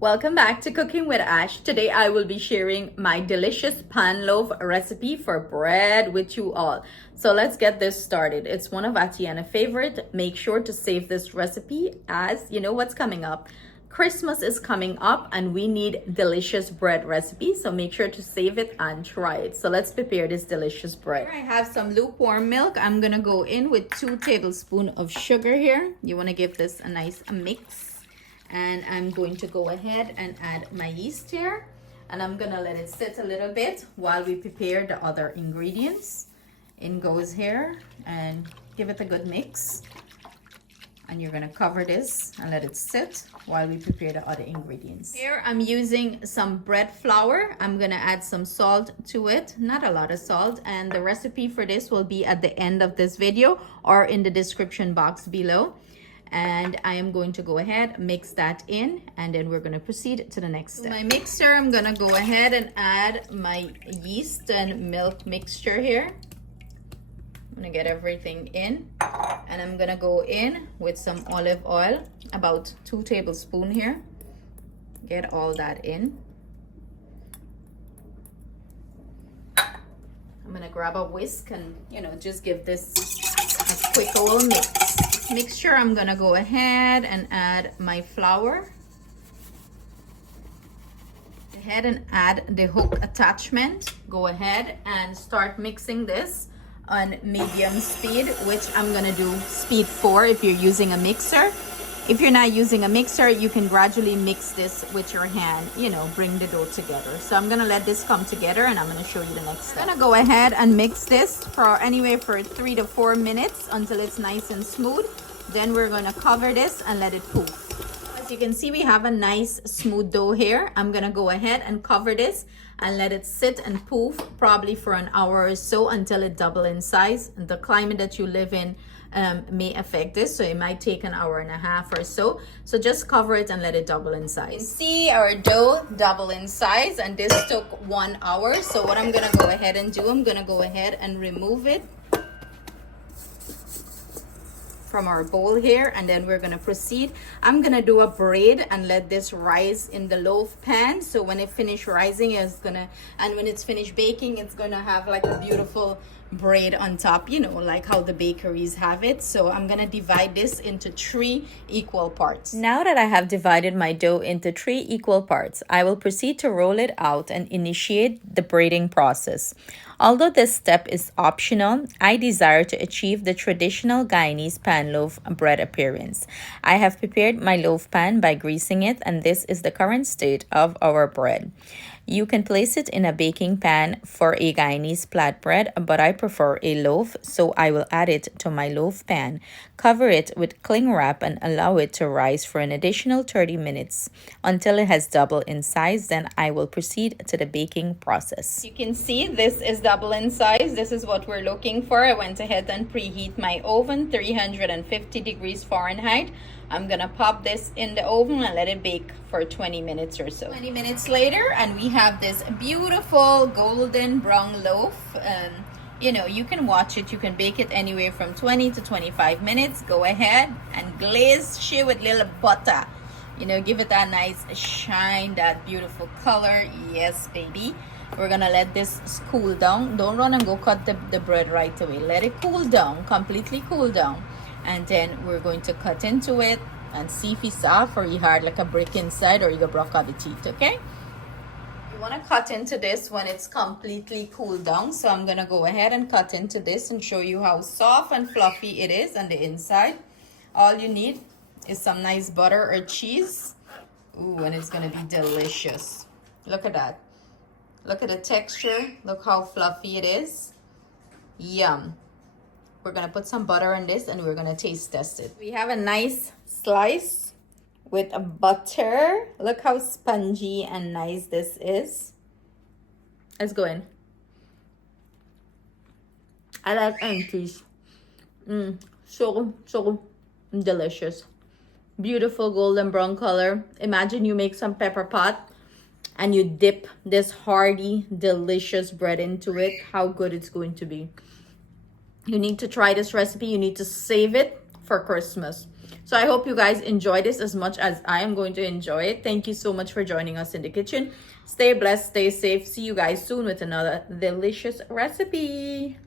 Welcome back to Cooking with Ash. Today I will be sharing my delicious pan loaf recipe for bread with you all. So let's get this started. It's one of Atiana's favorite. Make sure to save this recipe as you know what's coming up. Christmas is coming up and we need delicious bread recipes. So make sure to save it and try it. So let's prepare this delicious bread. Here I have some lukewarm milk. I'm gonna go in with 2 tablespoons of sugar here. You wanna give this a nice mix. And I'm going to go ahead and add my yeast here, and I'm gonna let it sit a little bit while we prepare the other ingredients. In goes here, and give it a good mix, and you're gonna cover this and let it sit while we prepare the other ingredients. Here I'm using some bread flour. I'm gonna add some salt to it, not a lot of salt, and the recipe for this will be at the end of this video or in the description box below. And I am going to go ahead, mix that in, and then we're going to proceed to the next step. My mixer, I'm going to go ahead and add my yeast and milk mixture here. I'm going to get everything in, and I'm going to go in with some olive oil, about 2 tablespoons here. Get all that in. I'm going to grab a whisk and, just give this a quick old mixture. I'm gonna go ahead and add my flour. Go ahead and add the hook attachment. Go ahead and start mixing this on medium speed, which I'm gonna do speed 4 if you're using a mixer. If you're not using a mixer, you can gradually mix this with your hand, bring the dough together. So I'm gonna let this come together and I'm gonna show you the next step. I'm gonna go ahead and mix this for 3 to 4 minutes until it's nice and smooth. Then we're gonna cover this and let it poof. As you can see, we have a nice smooth dough here. I'm gonna go ahead and cover this and let it sit and poof probably for an hour or so until it double in size. The climate that you live in may affect this, so it might take an hour and a half or so. So just cover it and let it double in size. You can see our dough double in size, and this took 1 hour. So what I'm gonna go ahead and do, I'm gonna go ahead and remove it from our bowl here, and then we're gonna proceed. I'm gonna do a braid and let this rise in the loaf pan. So when it finish rising, and when it's finished baking, it's gonna have like a beautiful braid on top, like how the bakeries have it. So I'm gonna divide this into 3 equal parts. Now that I have divided my dough into 3 equal parts, I will proceed to roll it out and initiate the braiding process. Although this step is optional, I desire to achieve the traditional Guyanese pan loaf bread appearance. I have prepared my loaf pan by greasing it, and this is the current state of our bread. You can place it in a baking pan for a Guyanese flatbread, but I prefer a loaf, so I will add it to my loaf pan, cover it with cling wrap, and allow it to rise for an additional 30 minutes until it has doubled in size. Then I will proceed to the baking process. You can see this is double in size. This is what we're looking for. I went ahead and preheat my oven, 350 degrees Fahrenheit. I'm gonna pop this in the oven and let it bake for 20 minutes or so. 20 minutes later, and we have this beautiful golden brown loaf. You can watch it. You can bake it anywhere from 20 to 25 minutes. Go ahead and glaze it with little butter. Give it that nice shine, that beautiful color. Yes, baby. We're gonna let this cool down. Don't run and go cut the bread right away. Let it cool down, completely cool down. And then we're going to cut into it and see if it's soft or you hard like a brick inside, or you go broke out the teeth, okay? You want to cut into this when it's completely cooled down. So I'm going to go ahead and cut into this and show you how soft and fluffy it is on the inside. All you need is some nice butter or cheese. Ooh, and it's going to be delicious. Look at that. Look at the texture. Look how fluffy it is. Yum. We're gonna put some butter on this and we're gonna taste test it. We have a nice slice with a butter. Look how spongy and nice this is. Let's go in. I like aunties. So delicious. Beautiful golden brown color. Imagine you make some pepper pot and you dip this hearty, delicious bread into it. How good it's going to be. You need to try this recipe. You need to save it for Christmas. So I hope you guys enjoy this as much as I am going to enjoy it. Thank you so much for joining us in the kitchen. Stay blessed, stay safe. See you guys soon with another delicious recipe.